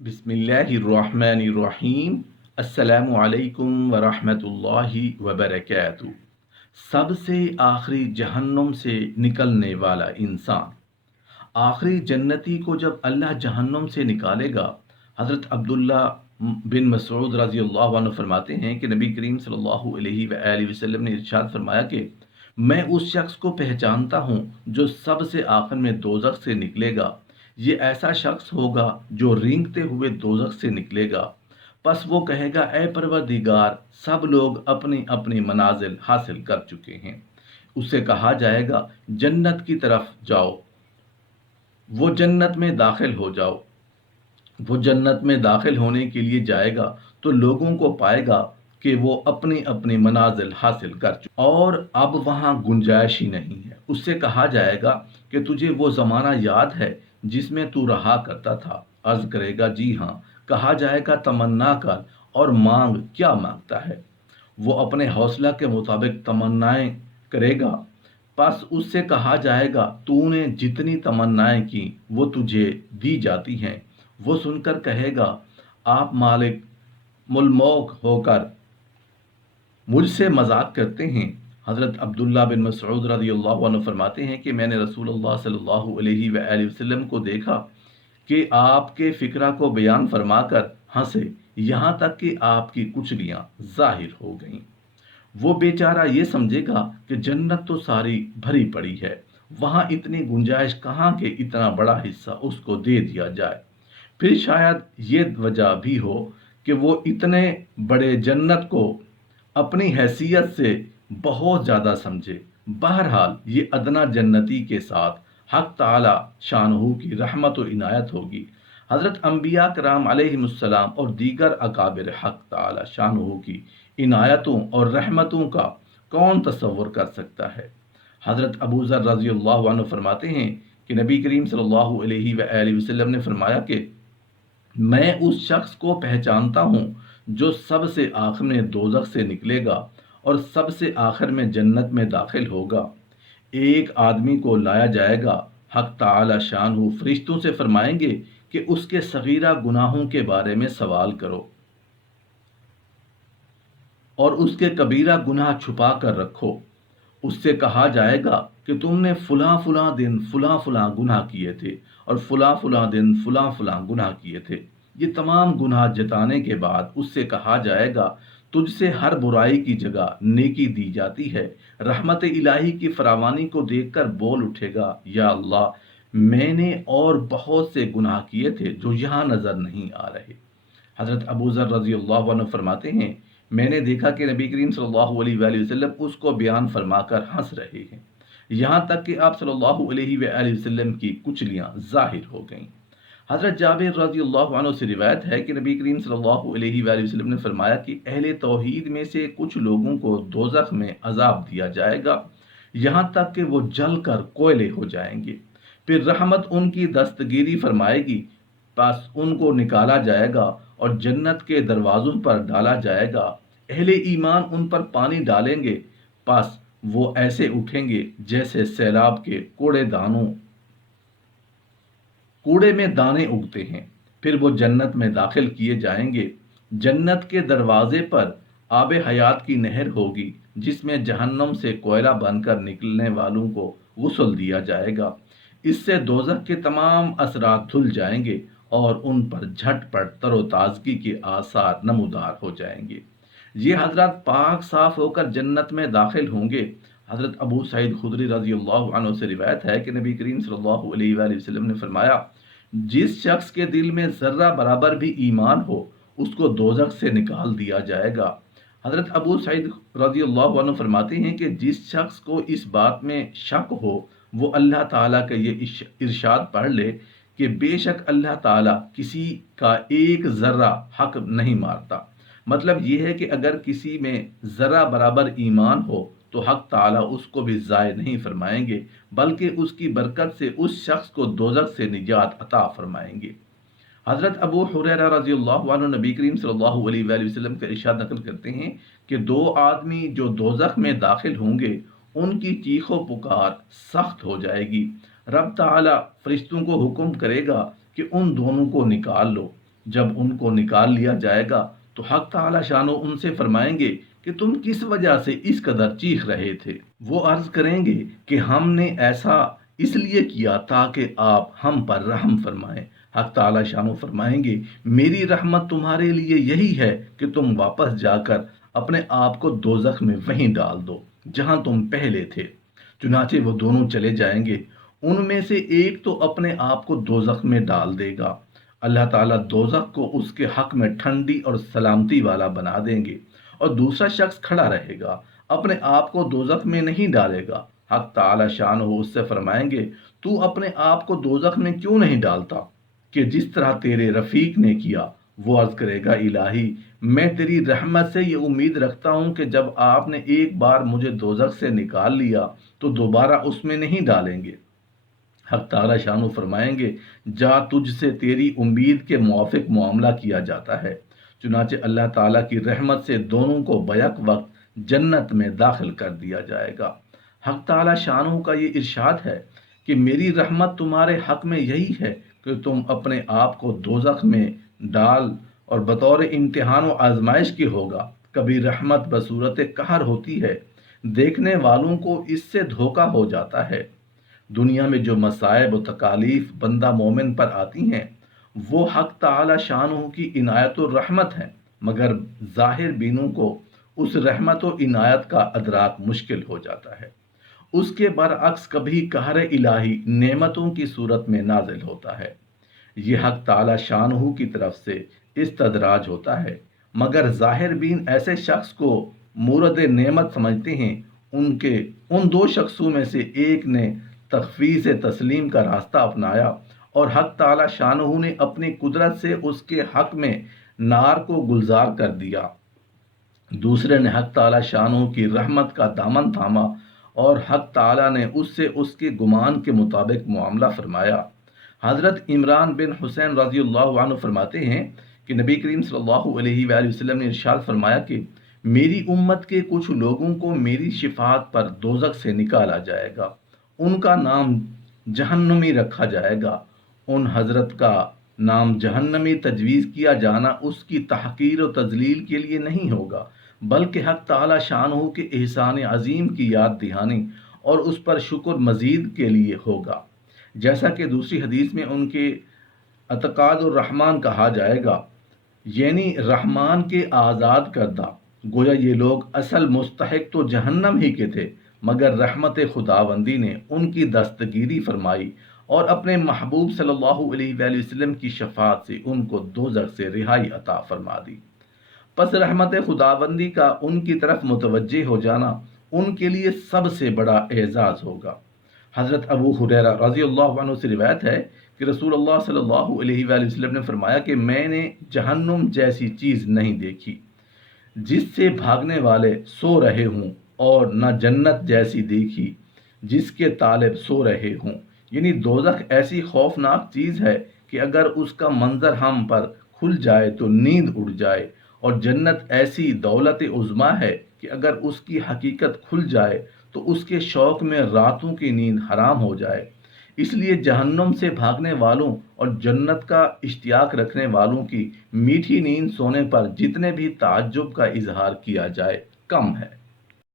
बिस्मिल्लाहिर्रहमानिर्रहीम। अस्सलामु अलैकुम वरहमतुल्लाहि वबरकातुहू। सबसे आखिरी जहन्नुम से निकलने वाला इंसान, आखिरी जन्नती को जब अल्लाह जहन्नुम से निकालेगा, हज़रत अब्दुल्ला बिन मसऊद रज़ी अल्लाह अन्हु फरमाते हैं कि नबी करीम सल्लल्लाहु अलैहि वसल्लम ने इरशाद फरमाया कि मैं उस शख्स को पहचानता हूँ जो सबसे आखिर में दोज़ख से निकलेगा। ये ऐसा शख्स होगा जो रेंगते हुए दोज़ख से निकलेगा। बस वो कहेगा, ए परवरदिगार, सब लोग अपनी अपनी मनाजिल हासिल कर चुके हैं। उससे कहा जाएगा, जन्नत की तरफ जाओ, वो जन्नत में दाखिल हो जाओ। वो जन्नत में दाखिल होने के लिए जाएगा तो लोगों को पाएगा कि वो अपनी अपनी मनाजिल हासिल कर चुके और अब वहाँ गुंजाइश ही नहीं है। उससे कहा जाएगा कि तुझे वो ज़माना याद है जिसमें तू रहा करता था? अर्ज करेगा, जी हाँ। कहा जाएगा, तमन्ना कर और मांग, क्या मांगता है? वो अपने हौसला के मुताबिक तमन्नाएं करेगा। बस उससे कहा जाएगा, तूने जितनी तमन्नाएं की वो तुझे दी जाती हैं। वो सुनकर कहेगा, आप मालिक मुलमोक होकर मुझसे मजाक करते हैं। हज़रत अब्दुल्ला बिन मसऊद रज़ियल्लाहु अन्हु फरमाते हैं कि मैंने रसूलुल्लाह सल्लल्लाहु अलैहि वसल्लम को देखा कि आपके फ़िक्रा को बयान फरमाकर हंसे, यहाँ तक कि आपकी कुचलियाँ ज़ाहिर हो गईं। वो बेचारा ये समझेगा कि जन्नत तो सारी भरी पड़ी है, वहाँ इतनी गुंजाइश कहाँ के इतना बड़ा हिस्सा उसको दे दिया जाए। फिर शायद ये वजह भी हो कि वो इतने बड़े जन्नत को अपनी हैसियत से बहुत ज़्यादा समझे। बहरहाल ये अदना जन्नती के साथ हक ताला शानहू की रहमत और इनायत होगी। हज़रत अम्बिया कराम अलैहिमुस्सलाम और दीगर अकाबिर हक ताला शानहू की इनायतों और रहमतों का कौन तसव्वुर कर सकता है। हज़रत अबू ज़र रज़ी अल्लाह अन्हु फरमाते हैं कि नबी करीम सल्लल्लाहु अलैहि वसल्लम ने फरमाया कि मैं उस शख्स को पहचानता हूँ जो सबसे आखिर में दोज़ख से निकलेगा और सबसे आखिर में जन्नत में दाखिल होगा। एक आदमी को लाया जाएगा, हक ताला शानहू फरिश्तों से फरमाएंगे कि उसके सगीरा गुनाहों के बारे में सवाल करो और उसके कबीरा गुनाह छुपा कर रखो। उससे कहा जाएगा कि तुमने फुला फुला दिन फुला फुला गुनाह किए थे और फुला फुला दिन फुला फुला गुनाह किए थे। ये तमाम गुनाह जताने के बाद उससे कहा जाएगा, तुझसे हर बुराई की जगह नेकी दी जाती है। रहमत इलाही की फरावानी को देखकर बोल उठेगा, या अल्लाह, मैंने और बहुत से गुनाह किए थे जो यहाँ नजर नहीं आ रहे। हज़रत अबू ज़र रज़ी अल्लाह अन्हु फरमाते हैं, मैंने देखा कि नबी करीम सल्लल्लाहु अलैहि वसल्लम उसको बयान फरमाकर हंस रहे हैं, यहाँ तक कि आप सल्लल्लाहु अलैहि वसल्लम की कुचलियाँ ज़ाहिर हो गईं। हज़रत जाबिर रज़ी अल्लाह अन्हु से रिवायत है कि नबी करीम सल्लल्लाहु अलैहि वसल्लम ने फरमाया कि अहले तौहीद में से कुछ लोगों को दोज़ख में अजाब दिया जाएगा, यहाँ तक कि वो जल कर कोयले हो जाएंगे। फिर रहमत उनकी दस्तगीरी फरमाएगी, बस उनको निकाला जाएगा और जन्नत के दरवाज़ों पर डाला जाएगा। अहले ईमान उन पर पानी डालेंगे, बस वो ऐसे उठेंगे जैसे सैलाब के कूड़े में दाने उगते हैं। फिर वो जन्नत में दाखिल किए जाएंगे। जन्नत के दरवाजे पर आबे हयात की नहर होगी जिसमें जहन्नम से कोयला बनकर निकलने वालों को गुस्ल दिया जाएगा। इससे दोज़ख के तमाम असरात धुल जाएंगे और उन पर झटपट तरोताजगी के आसार नमूदार हो जाएंगे। ये हजरत पाक साफ होकर जन्नत में दाखिल होंगे। हजरत अबू सईद खुदरी रज़ी अल्लाह अन्हु से रिवायत है कि नबी करीम सल्लल्लाहु अलैहि वसल्लम ने फरमाया, जिस शख्स के दिल में जर्रा बराबर भी ईमान हो उसको दोज़ख से निकाल दिया जाएगा। हजरत अबू सईद रज़ी अल्लाह अन्हु फरमाते हैं कि जिस शख्स को इस बात में शक हो वो अल्लाह ताला का ये इरशाद पढ़ ले कि बेशक अल्लाह ताला किसी का एक ज़र्रा हक नहीं मारता। मतलब ये है कि अगर किसी में ज़रा बराबर ईमान हो तो हक ताला उसको भी ज़ाय नहीं फरमाएंगे, बल्कि उसकी बरकत से उस शख्स को दोज़ख से निजात अता फरमाएंगे। हज़रत अबू हुरैरा रज़ी अल्लाह अन्हु नबी करीम सल्लल्लाहु अलैहि वसल्लम का इरशाद नकल करते हैं कि दो आदमी जो दोज़ख में दाखिल होंगे उनकी चीखो पुकार सख्त हो जाएगी। रब ताला फरिश्तों को हुक्म करेगा कि उन दोनों को निकाल लो। جب ان کو نکال لیا جائے گا تو حق تعالی شانو ان سے فرمائیں گے کہ تم کس وجہ سے اس قدر چیخ رہے تھے؟ وہ عرض کریں گے کہ ہم نے ایسا اس لیے کیا تاکہ آپ ہم پر رحم فرمائیں۔ حق تعالی شانو فرمائیں گے میری رحمت تمہارے لیے یہی ہے کہ تم واپس جا کر اپنے آپ کو دوزخ میں وہیں ڈال دو جہاں تم پہلے تھے۔ چنانچہ وہ دونوں چلے جائیں گے، ان میں سے ایک تو اپنے آپ کو دوزخ میں ڈال دے گا، اللہ تعالیٰ دوزخ کو اس کے حق میں ٹھنڈی اور سلامتی والا بنا دیں گے، اور دوسرا شخص کھڑا رہے گا، اپنے آپ کو دوزخ میں نہیں ڈالے گا۔ حق تعالیٰ شان ہو اس سے فرمائیں گے تو اپنے آپ کو دوزخ میں کیوں نہیں ڈالتا کہ جس طرح تیرے رفیق نے کیا؟ وہ عرض کرے گا الہی میں تیری رحمت سے یہ امید رکھتا ہوں کہ جب آپ نے ایک بار مجھے دوزخ سے نکال لیا تو دوبارہ اس میں نہیں ڈالیں گے۔ حق تعالی شانو فرمائیں گے جا تجھ سے تیری امید کے موافق معاملہ کیا جاتا ہے۔ چنانچہ اللہ تعالیٰ کی رحمت سے دونوں کو بیک وقت جنت میں داخل کر دیا جائے گا۔ حق تعالی شانو کا یہ ارشاد ہے کہ میری رحمت تمہارے حق میں یہی ہے کہ تم اپنے آپ کو دوزخ میں ڈال، اور بطور امتحان و آزمائش کے ہوگا۔ کبھی رحمت بصورت قہر ہوتی ہے، دیکھنے والوں کو اس سے دھوکہ ہو جاتا ہے۔ دنیا میں جو مصائب و تکالیف بندہ مومن پر آتی ہیں وہ حق تعالی شانہ کی عنایت و رحمت ہے، مگر ظاہر بینوں کو اس رحمت و عنایت کا ادراک مشکل ہو جاتا ہے۔ اس کے برعکس کبھی قہر الہی نعمتوں کی صورت میں نازل ہوتا ہے، یہ حق تعالی شانہ کی طرف سے استدراج ہوتا ہے، مگر ظاہر بین ایسے شخص کو مورد نعمت سمجھتے ہیں۔ ان دو شخصوں میں سے ایک نے تخفیف تسلیم کا راستہ اپنایا اور حق تعالی شانہ نے اپنی قدرت سے اس کے حق میں نار کو گلزار کر دیا، دوسرے نے حق تعالی شانہ کی رحمت کا دامن تھاما اور حق تعالی نے اس سے اس کے گمان کے مطابق معاملہ فرمایا۔ حضرت عمران بن حسین رضی اللہ عنہ فرماتے ہیں کہ نبی کریم صلی اللہ علیہ وآلہ وسلم نے ارشاد فرمایا کہ میری امت کے کچھ لوگوں کو میری شفاعت پر دوزخ سے نکالا جائے گا، ان کا نام جہنمی رکھا جائے گا۔ ان حضرت کا نام جہنمی تجویز کیا جانا اس کی تحقیر و تذلیل کے لیے نہیں ہوگا، بلکہ حق تعالی شانہ کے احسان عظیم کی یاد دہانی اور اس پر شکر مزید کے لیے ہوگا، جیسا کہ دوسری حدیث میں ان کے اعتقاد الرحمن کہا جائے گا، یعنی رحمان کے آزاد کردہ۔ گویا یہ لوگ اصل مستحق تو جہنم ہی کے تھے، مگر رحمت خداوندی نے ان کی دستگیری فرمائی اور اپنے محبوب صلی اللہ علیہ وآلہ وسلم کی شفاعت سے ان کو دوزخ سے رہائی عطا فرما دی۔ پس رحمت خداوندی کا ان کی طرف متوجہ ہو جانا ان کے لیے سب سے بڑا اعزاز ہوگا۔ حضرت ابو ہریرہ رضی اللہ عنہ سے روایت ہے کہ رسول اللہ صلی اللہ علیہ وآلہ وسلم نے فرمایا کہ میں نے جہنم جیسی چیز نہیں دیکھی جس سے بھاگنے والے سو رہے ہوں، اور نہ جنت جیسی دیکھی جس کے طالب سو رہے ہوں۔ یعنی دوزخ ایسی خوفناک چیز ہے کہ اگر اس کا منظر ہم پر کھل جائے تو نیند اڑ جائے، اور جنت ایسی دولت عظمیٰ ہے کہ اگر اس کی حقیقت کھل جائے تو اس کے شوق میں راتوں کی نیند حرام ہو جائے۔ اس لیے جہنم سے بھاگنے والوں اور جنت کا اشتیاق رکھنے والوں کی میٹھی نیند سونے پر جتنے بھی تعجب کا اظہار کیا جائے کم ہے۔